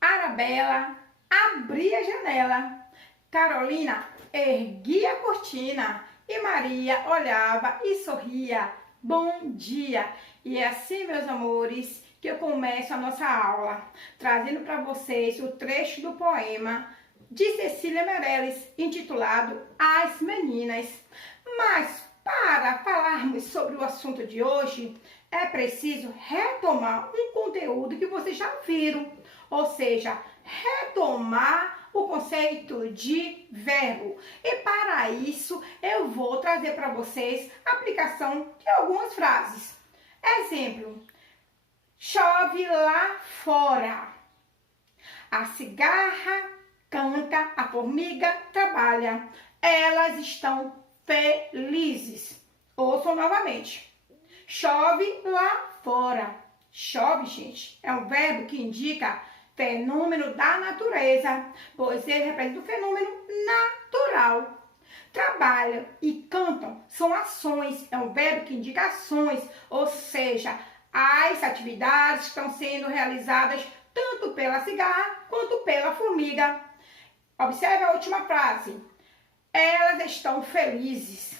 Arabella abria a janela. Carolina erguia a cortina e Maria olhava e sorria. Bom dia! E é assim, meus amores, que eu começo a nossa aula, trazendo para vocês o trecho do poema de Cecília Meirelles, intitulado As Meninas. Mas, para falarmos sobre o assunto de hoje, é preciso retomar um conteúdo que vocês já viram, ou seja, retomar o conceito de verbo. E para isso, eu vou trazer para vocês a aplicação de algumas frases. Exemplo: chove lá fora. A cigarra canta, a formiga trabalha. Elas estão felizes. Ouçam novamente. Chove lá fora. Chove, gente, é um verbo que indica fenômeno da natureza, pois ele representa um fenômeno natural. Trabalham e cantam são ações, é um verbo que indica ações, ou seja, as atividades estão sendo realizadas tanto pela cigarra quanto pela formiga. Observe a última frase. Elas estão felizes.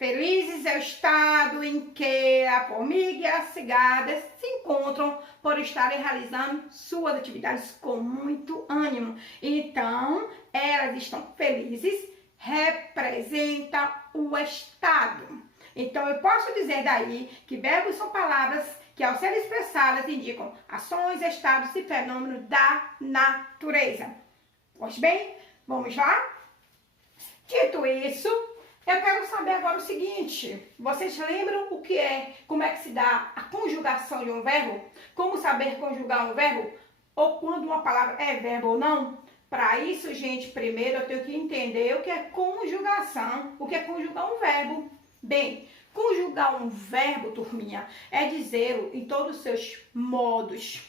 Felizes é o estado em que a formiga e a cigarra se encontram por estarem realizando suas atividades com muito ânimo. Então, elas estão felizes, representa o estado. Então, eu posso dizer daí que verbos são palavras que, ao serem expressadas, indicam ações, estados e fenômenos da natureza. Pois bem, vamos lá? Dito isso, eu quero saber agora o seguinte: vocês lembram o que é, como é que se dá a conjugação de um verbo? Como saber conjugar um verbo? Ou quando uma palavra é verbo ou não? Para isso, gente, primeiro eu tenho que entender o que é conjugação, o que é conjugar um verbo. Bem, conjugar um verbo, turminha, é dizê-lo em todos os seus modos,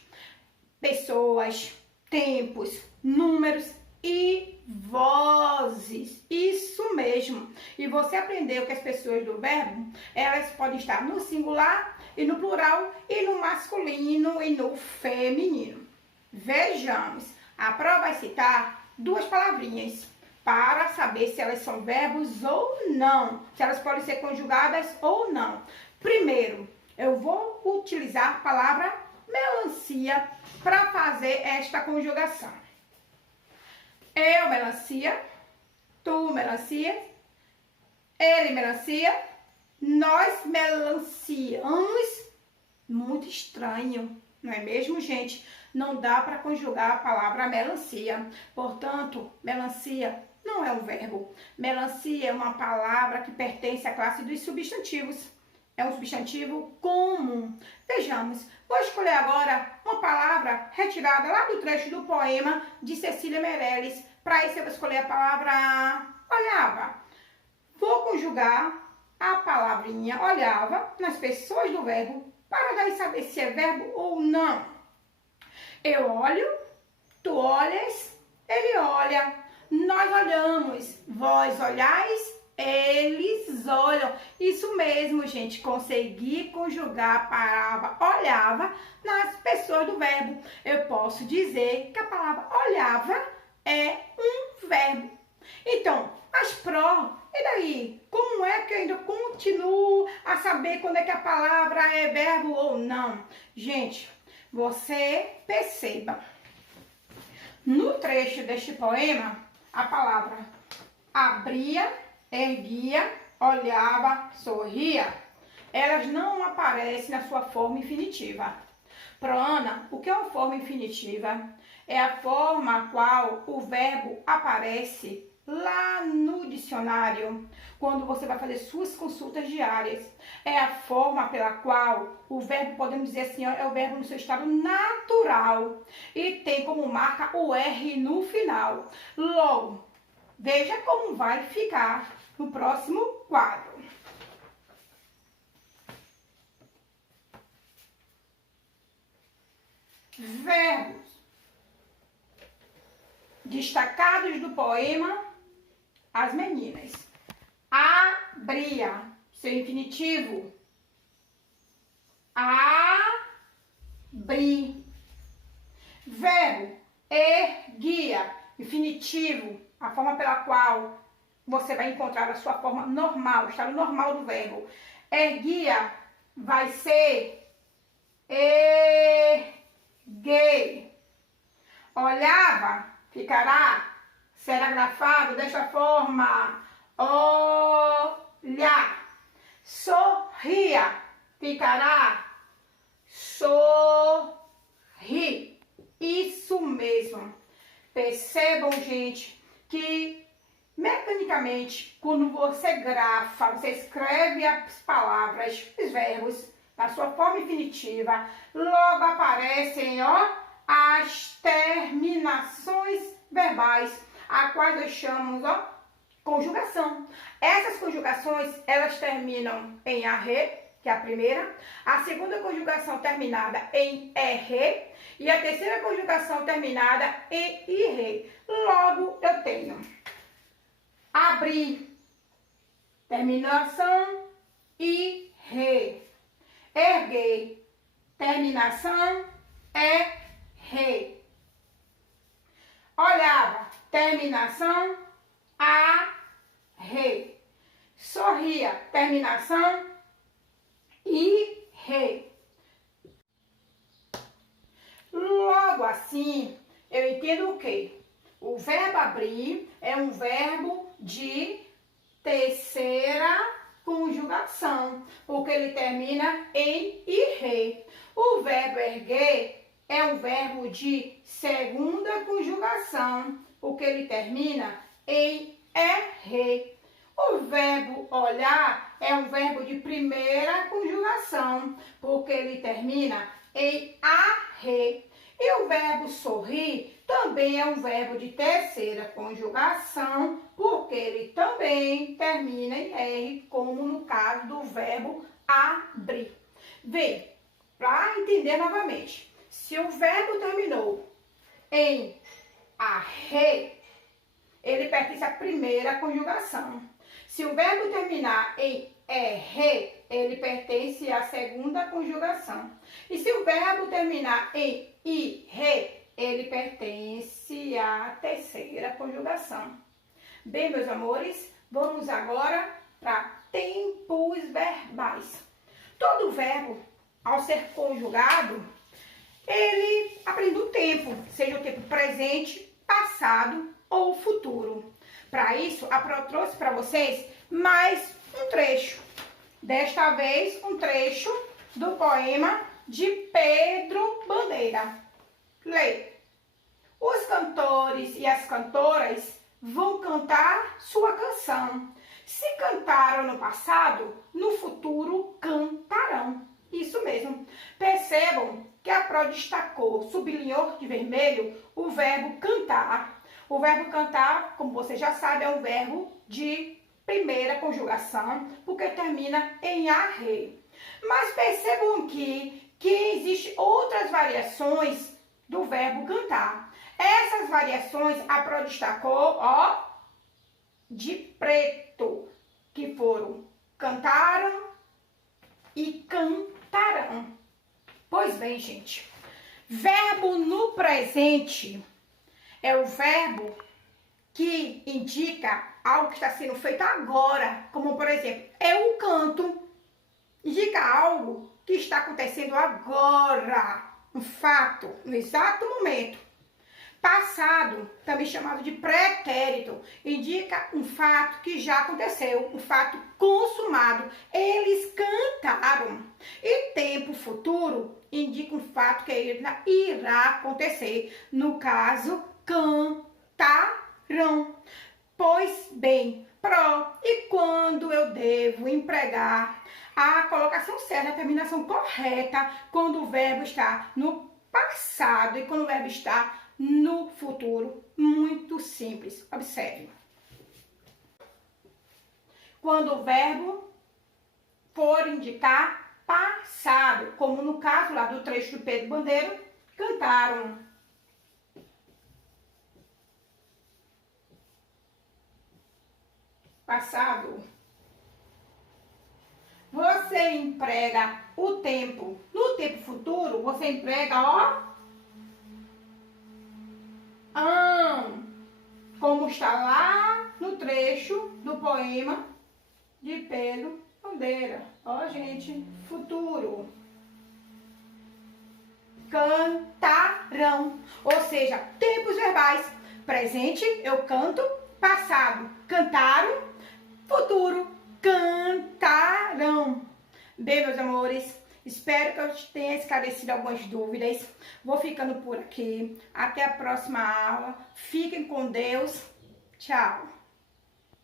pessoas, tempos, números e vozes. Isso mesmo. E você aprendeu que as pessoas do verbo, elas podem estar no singular e no plural e no masculino e no feminino. Vejamos. A prova vai citar duas palavrinhas para saber se elas são verbos ou não, se elas podem ser conjugadas ou não. Primeiro, eu vou utilizar a palavra melancia para fazer esta conjugação. Eu melancia, tu melancia, ele melancia, nós melanciamos. Muito estranho, não é mesmo, gente? Não dá para conjugar a palavra melancia. Portanto, melancia não é um verbo. Melancia é uma palavra que pertence à classe dos substantivos. É um substantivo comum. Vejamos, vou escolher agora uma palavra retirada lá do trecho do poema de Cecília Meirelles. Para isso eu vou escolher a palavra olhava. Vou conjugar a palavrinha olhava nas pessoas do verbo para daí saber se é verbo ou não. Eu olho, tu olhas, ele olha, nós olhamos, vós olhais, eles olham. Isso mesmo, gente, consegui conjugar a palavra olhava nas pessoas do verbo. Eu posso dizer que a palavra olhava é um verbo. Então, mas e daí? Como é que eu ainda continuo a saber quando é que a palavra é verbo ou não? Gente, você perceba, no trecho deste poema, a palavra abria, erguia, olhava, sorria, elas não aparecem na sua forma infinitiva. Proana, o que é uma forma infinitiva? É a forma a qual o verbo aparece lá no dicionário, quando você vai fazer suas consultas diárias. É a forma pela qual o verbo, podemos dizer assim, é o verbo no seu estado natural e tem como marca o R no final. Logo, veja como vai ficar no próximo quadro. Verbos destacados do poema As Meninas. Abria, seu infinitivo. Abrir. Verbo erguia, infinitivo, a forma pela qual você vai encontrar a sua forma normal, o estado normal do verbo. Erguia vai ser erguei. Olhava, ficará, será grafado desta forma, olhar. Sorria, ficará, sorri. Isso mesmo. Percebam, gente, que mecanicamente, quando você grafa, você escreve as palavras, os verbos, na sua forma infinitiva, logo aparecem, as terminações verbais, a quais nós chamamos, conjugação. Essas conjugações, elas terminam em arre, que é a primeira, a segunda conjugação terminada em erre e a terceira conjugação terminada em irre. Logo, eu tenho abrir, terminação irre. Erguer, terminação erre. Olhava, terminação arre. Sorria, terminação irre. Logo assim, eu entendo o quê? O verbo abrir é um verbo de terceira conjugação, porque ele termina em irre. O verbo erguer é um verbo de segunda conjugação, porque ele termina em erre. O verbo olhar é um verbo de primeira conjugação, porque ele termina em arre. E o verbo sorrir também é um verbo de terceira conjugação, porque ele também termina em R, como no caso do verbo abrir. Vem, para entender novamente, se o verbo terminou em arre, ele pertence à primeira conjugação. Se o verbo terminar em erre, ele pertence à segunda conjugação. E se o verbo terminar em irre, ele pertence à terceira conjugação. Bem, meus amores, vamos agora para tempos verbais. Todo verbo, ao ser conjugado, ele aprende o tempo, seja o tempo presente, passado ou futuro. Para isso, a Pro trouxe para vocês mais um trecho. Desta vez, um trecho do poema de Pedro Bandeira. Leia. Os cantores e as cantoras vão cantar sua canção. Se cantaram no passado, no futuro cantarão. Isso mesmo. Percebam que a Pro destacou, sublinhou de vermelho o verbo cantar. O verbo cantar, como você já sabe, é um verbo de primeira conjugação, porque termina em arre. Mas percebam que existem outras variações do verbo cantar. Essas variações a Pro destacou, de preto, que foram cantaram e cantarão. Pois bem, gente, verbo no presente é o verbo que indica algo que está sendo feito agora, como por exemplo, eu canto, indica algo que está acontecendo agora, um fato, no exato momento. Passado, também chamado de pretérito, indica um fato que já aconteceu, um fato consumado. Eles cantaram. E tempo futuro indica um fato que irá acontecer. No caso, cantarão. Pois bem, Pro, e quando eu devo empregar a colocação certa, a terminação correta, quando o verbo está no passado e quando o verbo está no futuro? Muito simples. Observe. Quando o verbo for indicar passado, como no caso lá do trecho do Pedro Bandeira, cantaram. Passado. Você emprega o tempo. No tempo futuro, você emprega, poema de Pedro Bandeira. Ó, gente, futuro. Cantarão, ou seja, tempos verbais. Presente, eu canto. Passado, cantaram. Futuro, cantarão. Bem, meus amores, espero que eu tenha esclarecido algumas dúvidas. Vou ficando por aqui. Até a próxima aula. Fiquem com Deus. Tchau.